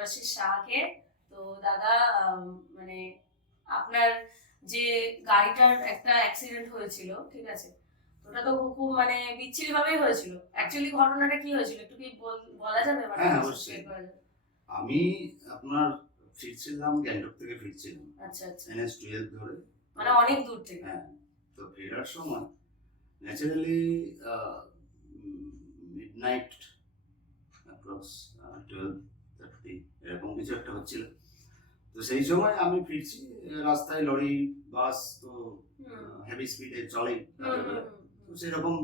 দেবাশিস শাহকে। তো দাদা মানে আপনার যে গাড়িটার একটা অ্যাক্সিডেন্ট হয়েছিল, ঠিক আছে, ওটা তো খুব মানে বিচ্ছিরি ভাবেই হয়েছিল। অ্যাকচুয়ালি ঘটনাটা কি হয়েছিল একটু কি বলা যাবে? মানে হ্যাঁ, অবশ্যই। আমি আপনার ফিরছিলাম, গ্যাংটক থেকে ফিরছিলাম। আচ্ছা আচ্ছা। NH-12 ধরে। মানে অনেক দূর থেকে। হ্যাঁ, তো ফেরার সময় ন্যাচারালি মিডনাইট অ্যাপ্রক্স 12:30 এরকম কিছু একটা হচ্ছিল। তো সেই সময় আমি ফিরছি, রাস্তায় লরি বাস তো হেভি স্পিডে চলে, তো সেরকম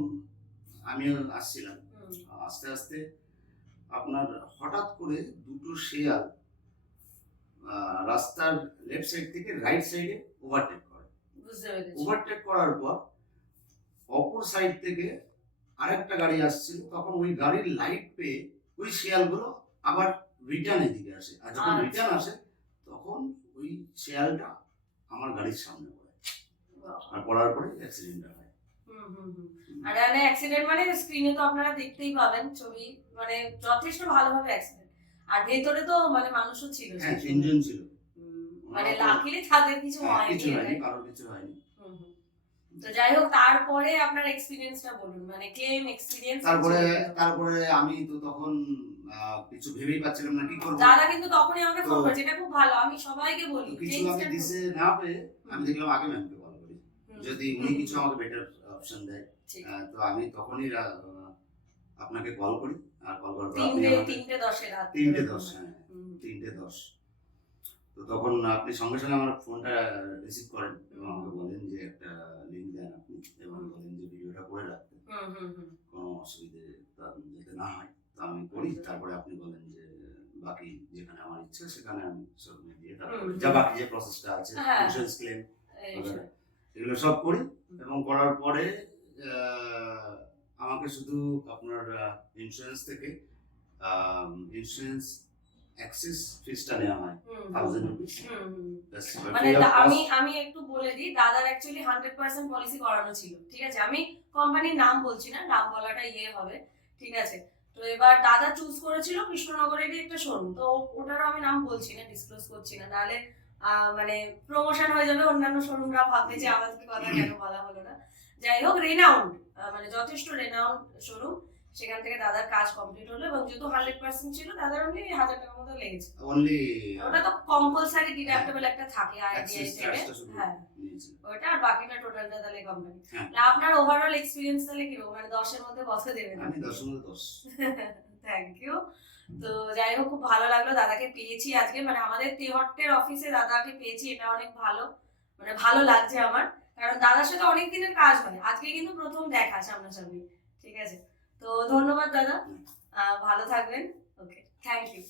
আমিও আসছিলাম। আস্তে আস্তে আপনার হঠাৎ করে দুটো শেয়াল রাস্তার লেফট সাইড থেকে রাইট সাইডে ওভারটেক করে। ওভারটেক করার পর অপর সাইড থেকে আরেকটা গাড়ি আসছিল, তখন ওই গাড়ির লাইট পেয়ে ওই শেয়ালগুলো আবার রিটার্ন এদিকে আসে, আর যখন রিটার্ন আসে তখন ওই শেয়ালটা আমার গাড়ির সামনে পড়ে, আর পড়ার পরে অ্যাক্সিডেন্টটা হয়। আর মানে অ্যাক্সিডেন্ট মানে স্ক্রিনে তো আপনারা দেখতেই পাবেন ছবি, মানে যথেষ্ট ভালোভাবে অ্যাক্সিডেন্ট। আর ভেতরে তো মানে মানুষও ছিল। হ্যাঁ, তিনজন ছিল। মানে লাকিলি তাদের কিছু হয়নি। কিছু হয়নি, কারোর কিছু হয়নি। তো যাই হোক, তারপরে আপনার এক্সপেরিয়েন্সটা বলুন, মানে ক্লেম এক্সপেরিয়েন্স। তারপরে আমি তো তখন কিছু ভেবেই পাচ্ছিলাম না কি করব। দাদা কিন্তু তখনই আমাকে ফোন করেছে, এটা খুব ভালো, আমি সবাইকে বলি কিছু আমি দিশে না পেয়ে আমি দেখলাম আগে ম্যামকে কল করি, যদি উনি কিছু আমাকে বেটার অপশন দেয়। তো আমি তখনই আপনাকে কল করি, আর কল করার পর আপনি 3:10 রাত, 3:10, হ্যাঁ 3:10। তো তখন আপনি সঙ্গে সঙ্গে আমার ফোনটা রিসিভ করেন এবং আমাকে বলেন যে একটা লিঙ্ক দেন আপনি, এবং বলেন যে ভিডিওটা করে রাখতে, কোনো অসুবিধে যাতে না হয়। তো আমি করি, তারপরে আপনি বলেন যে বাকি যেখানে আমার ইচ্ছা সেখানে আমি শোরুমে দিয়ে তারপরে যা বাকি যে প্রসেসটা আছে, ইন্স্যুরেন্স ক্লেম এগুলো সব করি, এবং করার পরে আমাকে শুধু আপনার ইন্স্যুরেন্স থেকে ইন্স্যুরেন্স অ্যাক্সেস ফিসটা নেওয়া হয় 1000 রুপিস। মানে আমি একটু বলে দিই, দাদার অ্যাকচুয়ালি 100% পলিসি করানো ছিল, ঠিক আছে। আমি কোম্পানির নাম বলছি না, নাম বলাটা হবে, ঠিক আছে। তো এবার দাদা চুজ করেছিল কৃষ্ণনগরেরই একটা শোরুম, তো ওটারও আমি নাম বলছি না, ডিসক্লোজ করছি না, নাহলে মানে প্রমোশন হয়ে যাবে, অন্যান্য শোরুমরা ভাববে যে আমাদেরকে কথা কেন বলা হলো না। যাই হোক, রেনাউন্ড, মানে যথেষ্ট রেনাউন্ড শোরুম, সেখান থেকে দাদার কাজ কমপ্লিট হলো, এবং যেহেতু 100% ছিল, দাদার অনলি 1000 টাকার মতো লেগেছে। ওটা তো কম্পালসারি ডিডাক্টেবল একটা থাকে আইডিআই থেকে, হ্যাঁ ওটা, আর বাকিটা টোটালটা তাহলে কোম্পানি। আপনার ওভারঅল এক্সপেরিয়েন্স তাহলে কিরকম, মানে 10 এর মধ্যে কত দেবেন? আমি 10 এর মধ্যে 10। Thank you. তো যাই হোক, খুব ভালো লাগলো দাদাকে পেয়েছি আজকে, মানে আমাদের তেহট্টের অফিসে দাদাকে পেয়েছি, এটা অনেক ভালো, মানে ভালো লাগছে আমার, কারণ দাদার সাথে অনেক দিনের কাজ হয়, আজকে কিন্তু প্রথম দেখা সামনাসামনি, ঠিক আছে। তো ধন্যবাদ দাদা, ভালো থাকবেন। ওকে, থ্যাংক ইউ।